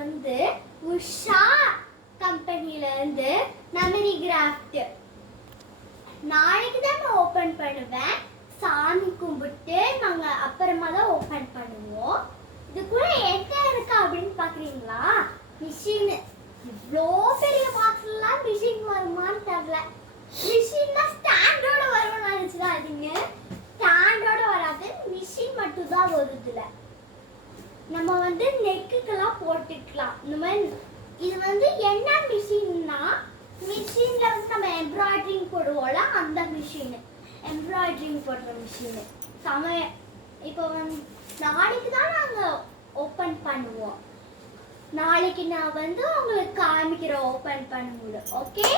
வந்து உஷா கம்பெனில இருந்து மெமரி கிராஃப்ட் நாளைக்கு தான் நான் ஓபன் பண்ணுவேன். சாமி கும்பிட்டு நாங்க அப்புறமா தான் ஓபன் பண்ணுவோம். இதுக்குள்ள என்ன இருக்கு அப்படின்னு பாக்குறீங்களா? மிஷின். இவ்வளோ பெரிய பாக்ஸ்லாம் மிஷின் வருமான்னு தெரியல. மிஷின்னா ஸ்டாண்டோட வரும்னு நினைச்சுடாதீங்க. ஸ்டாண்டோட வராது, மிஷின் மட்டும் தான் வருதுல. நம்ம வந்து நெக்குக்கெல்லாம் போட்டுக்கலாம். இந்த மாதிரி இது வந்து என்ன மிஷின்னா, மிஷின்ல வந்து நம்ம எம்ப்ராய்டரிங் போடுவோம்ல, அந்த மிஷின். எம்ப்ராய்டரிங் போடுற மிஷின் சமய. இப்போ வந்து நாளைக்கு தான் நாங்கள் ஓப்பன் பண்ணுவோம். நாளைக்கு நான் வந்து உங்களுக்கு காமிக்கிறேன் ஓப்பன் பண்ணும்போது. ஓகே.